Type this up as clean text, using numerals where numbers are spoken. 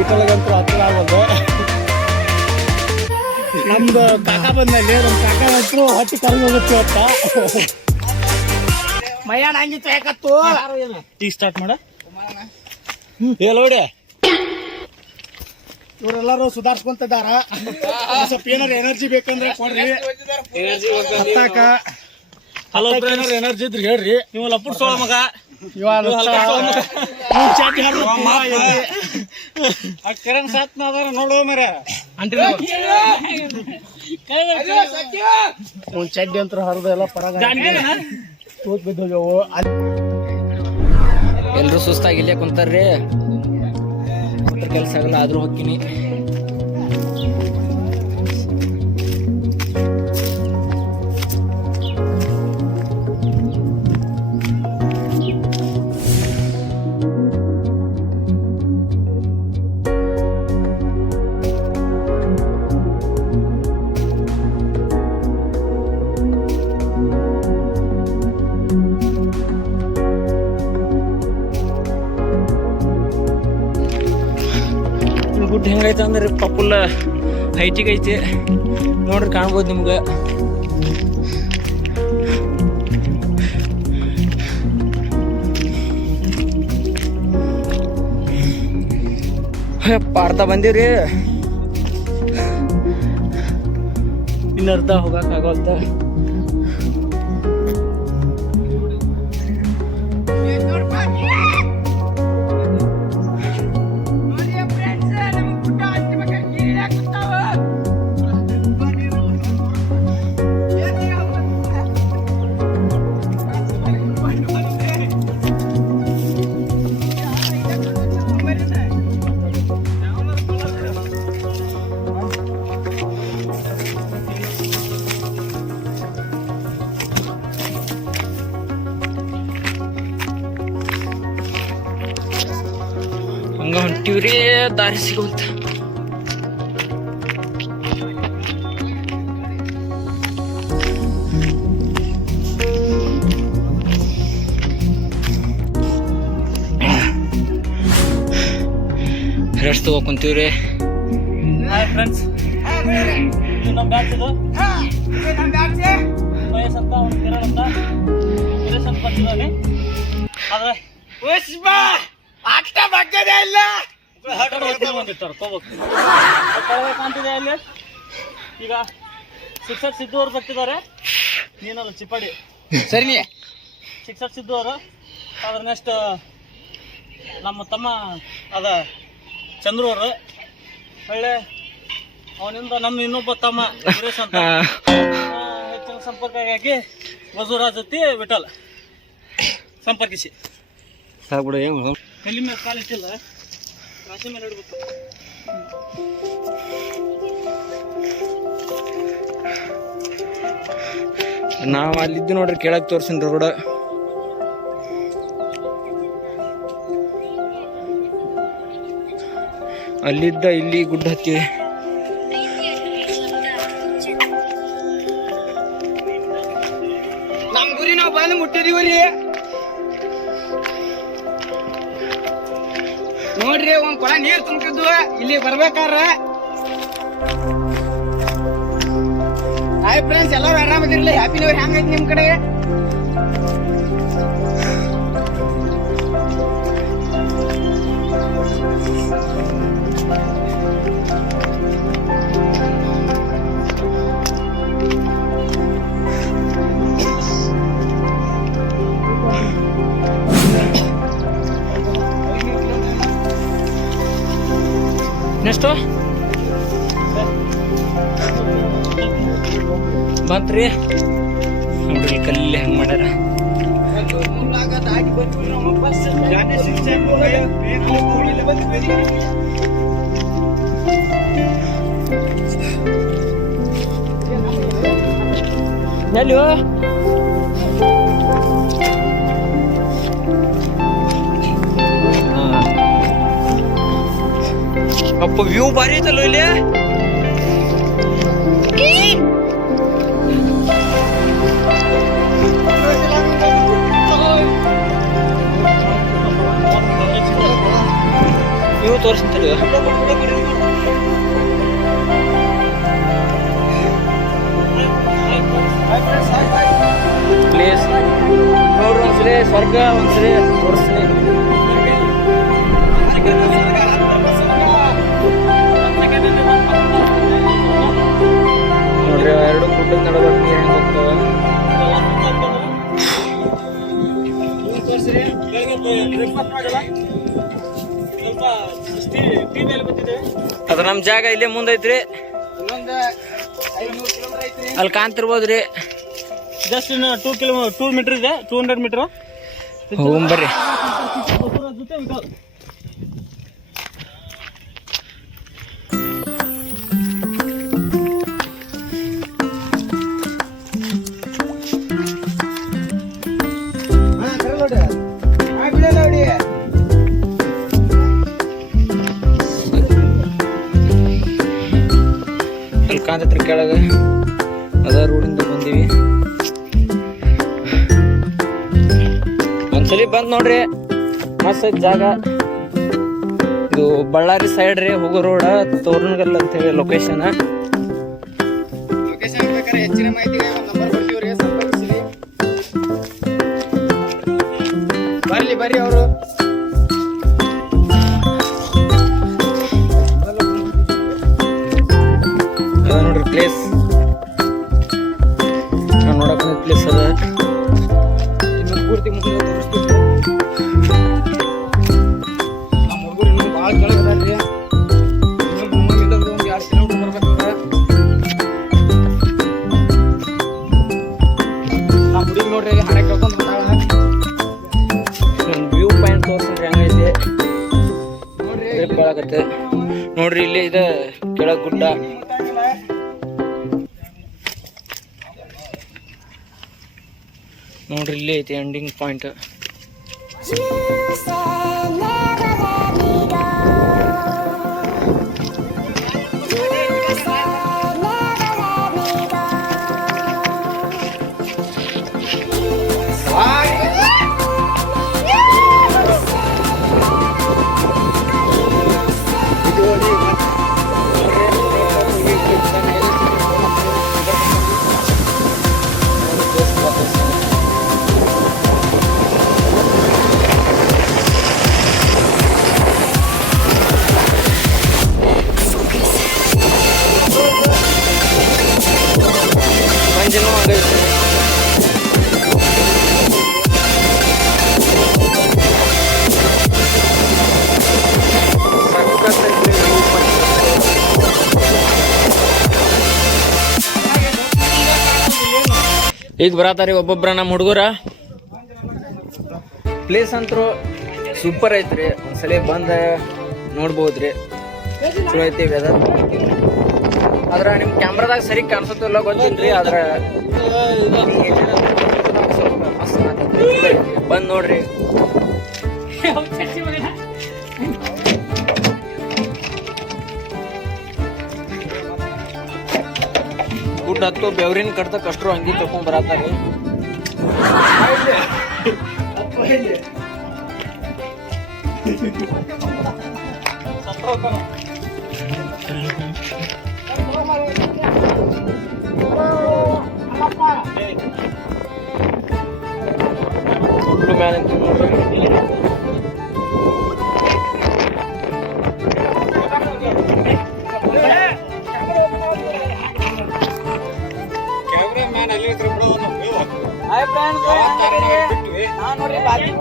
ಇಟಲಗಂತೂ ಹತ್ತಿರ ಆಗೋದು. ನಮ್ದು ಕಾಕ ಬಂದಲ್ಲಿ ನಮ್ಮ ಕಾಕ ಹತ್ರ ಹೊಟ್ಟಿ ಕರ್ದು ಹೋಗುತ್ತೆ ಅಂತ ಮಯ್ಯಾಣ ಹಂಗಿತ್ತು ಯಾಕತ್ತು ಈಗ ಸ್ಟಾರ್ಟ್ ಮಾಡ ನೋಡಿ. ಇವರೆಲ್ಲರೂ ಸುಧಾರಿಸ್ಕೊಂತಿದ್ದಾರ. ಸ್ವಲ್ಪ ಏನಾರು ಎನರ್ಜಿ ಬೇಕಂದ್ರೆ ಕೊಡ್ರಿ. ಹಲೋ ಏನಾರು ಎನರ್ಜಿ ಇದ್ರಿ ಹೇಳ್ರಿ. ನೀವು ಲಪ್ಪುಡ್ ಸೋಳ ಮಗ ಕಿರಣ್ ಸಾತ್ನ ಅದಾರ ನೋಡು ಮರ ಒಂದ್ ಚಡ್ಡಿ ಅಂತ ಹರಿದ ಎಲ್ಲ ಪರಾಗ ತೂತ್ ಬಿದ್ದೋಗ್ಯವು. ಎಲ್ರು ಸುಸ್ತಾಗಿ ಇಲ್ಲೇ ಕುಂತಾರ್ರಿ. ಕೆಲಸ ಆಗಲ್ಲ ಆದ್ರೂ ಹೋಗ್ತೀನಿ. ಗುಡ್ ಹೆಂಗೈತೆ ಅಂದ್ರೆ ಫುಲ್ ಹೈಟಿಗೆ ಐತಿ ನೋಡ್ರಿ, ಕಾಣ್ಬೋದು ನಿಮ್ಗೆ. ಅರ್ಧ ಬಂದೀವ್ರಿ, ಇನ್ನರ್ಧ ಹೋಗಕ್ಕಾಗೋತ್ತ. ಹಂಗ ಹೊಂಟಿವ್ರಿ, ದಾರಿ ಸಿಗುತ್ತ. ರೆಸ್ಟ್ ತಗೋ ಕುಂತೀವ್ರಿ. ಫ್ರೆಂಡ್ಸ್, ನಮ್ಮ ಬ್ಯಾಚ್ ಇದು ವಯಸ್ ಅಂತ ಒಂದು ಕಿರಣ್ ಅಂತ ಸುರೇಶ್ ಅಂತ ಬರ್ತಿದ್ದಾನೆ. ಆದ್ರೆ ಆಗ್ತದೆ ಇಲ್ಲ ಕಾಣ್ತಿದೆ ಅಲ್ಲಿ. ಈಗ ಶಿಕ್ಷಕ್ ಸಿದ್ದು ಅವರು ಬರ್ತಿದ್ದಾರೆ. ನೀನದು ಚಿಪ್ಪಾಡಿ ಸರಿ. ಶಿಕ್ಷಕ್ ಸಿದ್ದು ಅವರು. ಅದ್ರ ನೆಕ್ಸ್ಟ್ ನಮ್ಮ ತಮ್ಮ ಅದ ಚಂದ್ರು ಅವರು. ಒಳ್ಳೆ ಅವನಿಂದ ನಮ್ಮ ಇನ್ನೊಬ್ಬ ತಮ್ಮ ಸುರೇಶ್ ಅಂತ ಹೆಚ್ಚಿನ ಸಂಪರ್ಕವಾಗಿ ವಜೂರಾಜ್ ಜೊತೆ ವಿಠಲ್ ಸಂಪರ್ಕಿಸಿ ಸಾಕ್ಬಿಡು. ಎಲ್ಲಿ ಮೇಲೆ ಕಾಲಿಟ್ಟಿಲ್ಲ, ರಾಶಿ ಮೇಲೆ ಇಡ್ಬೇಕು. ನಾವು ಅಲ್ಲಿದ್ದು ನೋಡ್ರಿ, ಕೆಳಗೆ ತೋರ್ಸಿನ್ರಿ ರೋಡ. ಅಲ್ಲಿದ್ದ ಇಲ್ಲಿ ಗುಡ್ಡ ಹತ್ತಿವಿ. ನಮ್ ಗುರಿ ನಾವು ಬಂದು ಮುಟ್ಟಿದೀವಿ ನೋಡ್ರಿ. ಒಂದ್ ಕೊಳ ನೀರ್ ತುಂಬಿದ್ದು ಇಲ್ಲಿ ಬರ್ಬೇಕಾರ. ಹಾಯ್ ಫ್ರೆಂಡ್ಸ್, ಎಲ್ಲರೂ ಆರಾಮದಿರ್ಲಿ. Happy new year. ಹೆಂಗೈತಿ ನಿಮ್ ಕಡೆ? ನೆಕ್ಸ್ಟು ಬಂತ್ರಿ ನೋಡ್ರಿ, ಕಲ್ಲಿ ಹೆಂಗ್ ಮಾಡ್ಯಾರ. ಎಲ್ಲಿ ಅಪ್ಪ ವ್ಯೂ ಭಾರಿ ಐತಲ್ಲ ಇಲ್ಲಿ. ವ್ಯೂ ತೋರಿಸ್ತಾರೆ. ಪ್ಲೇಸ್ ನೋಡ್ರಿ ಒಂದ್ಸರಿ ಸ್ವರ್ಗ ಒಂದ್ಸರಿ ತೋರಿಸ್ತೀನಿ. ನೋಡ್ರಿ ಎರಡು ಗುಡ್ಡದ ನಡುವೆ ನೀರು ಹೆಂಗೆ ಹೋಗ್ತಾವ. ಅದು ನಮ್ಮ ಜಾಗ ಇಲ್ಲೇ ಮುಂದೈತ್ರಿ, ಅಲ್ಲಿ ಕಾಣ್ತಿರ್ಬೋದ್ರಿ. ಜಸ್ಟ್ 2 ಮೀಟರ್ ಇದೆ, 200 ಮೀಟರ್. ಹೋಗ್ಬರ್ರಿ. ಅಲ್ಲಿ ಕಾಂತೈತ್ರಿ ಕೆಳಗೆ, ಅದ ರೋಡಿಂದ ಬಂದೀವಿ. ಒಂದ್ಸಲಿ ಬಂದ್ ನೋಡ್ರಿ, ಮಸ್ತ್ ಐತಿ ಜಾಗ. ಇದು ಬಳ್ಳಾರಿ ಸೈಡ್ ರೀ, ಹೋಗೋ ರೋಡ್, ತೋರಣಗಲ್ ಅಂತ ಹೇಳಿ ಲೊಕೇಶನ್. ಹೆಚ್ಚಿನ ಮಾಹಿತಿಗೆ ಒಂದು ನಂಬರ್ ಕೊಡ್ತೀವ್ರಿ, ಸಂಪರ್ಕಿಸಿ. ಬರ್ರಿ ಅವರು. ಅದ ನೋಡ್ರಿ ಪ್ಲೇಸ್, ನಾನು ನೋಡಕ್ ಪ್ಲೇಸ್ ಅದ. ಪೂರ್ತಿ ಮುಂದೆ ತೋರಿಸ್ತಿದ್ರು. ನಮ್ಮ ಹುಡುಗರು ಇನ್ನೂ ಭಾಳ ಕೆಳಗದಾರ್ರಿ. ಇನ್ನೊಂದು ಮುಂದಿಲ್ಲ ಅಂದ್ರೆ ಒಂದು 2 ಕಿಲೋಮೀಟರ್ ಬರ್ಬೇಕಂದ್ರೆ ನಮ್ಮ ಹುಡುಗಿ ನೋಡ್ರಿ ಹಣೆ ಕೇಳ್ಕೊಂಡು ಬಂದಾಳ. ವ್ಯೂ ಪಾಯಿಂಟ್ ತೋರಿಸ್ರಿ ಹೆಂಗೈತಿ ನೋಡ್ರಿ ಕೇಳಾಕತ್ತೆ. ನೋಡ್ರಿ ಇಲ್ಲಿ ಇದೆ ಕೆಳಗ್ ಗುಡ್ಡ. ನೋಡ್ರಿ ಇಲ್ಲಿ ಐತಿ ಎಂಡಿಂಗ್ ಪಾಯಿಂಟ್. ಮಂಜಿನೂ ಹಂಗೈತಿ. ಈಗ ಬರತಾರಿ ಒಬ್ಬೊಬ್ರ ನಮ್ಮ ಹುಡುಗರ. ಪ್ಲೇಸ್ ಅಂತೂ ಸೂಪರ್ ಐತ್ರಿ, ಒಂದ್ಸಲ ಬಂದ ನೋಡ್ಬೋದ್ರಿ. ಚಲೋ ಐತಿ ವೆದರ್. ಆದ್ರ ನಿಮ್ ಕ್ಯಾಮ್ರಾದಾಗ ಸರಿ ಕಾಣಿಸುತ್ತಿಲ್ಲ ಗೊತ್ತಿಲ್ರಿ, ಆದ್ರ ಬಂದ್ ನೋಡ್ರಿ. ಗುಡ್ ಹತ್ತು ಬೆವ್ರಿನ ಕಡ್ತ ಕಷ್ಟರು ಹಂಗಿ ತಕೊಂಡ್ ಬರತಾರಿ. ಗುಡ್ಡು ಮ್ಯಾಲ ನೋಡ್ರಿ. ಹಾಯ್ ಫ್ರೆಂಡ್ಸ್, ನೋಡ್ರಿ ಬಾಜು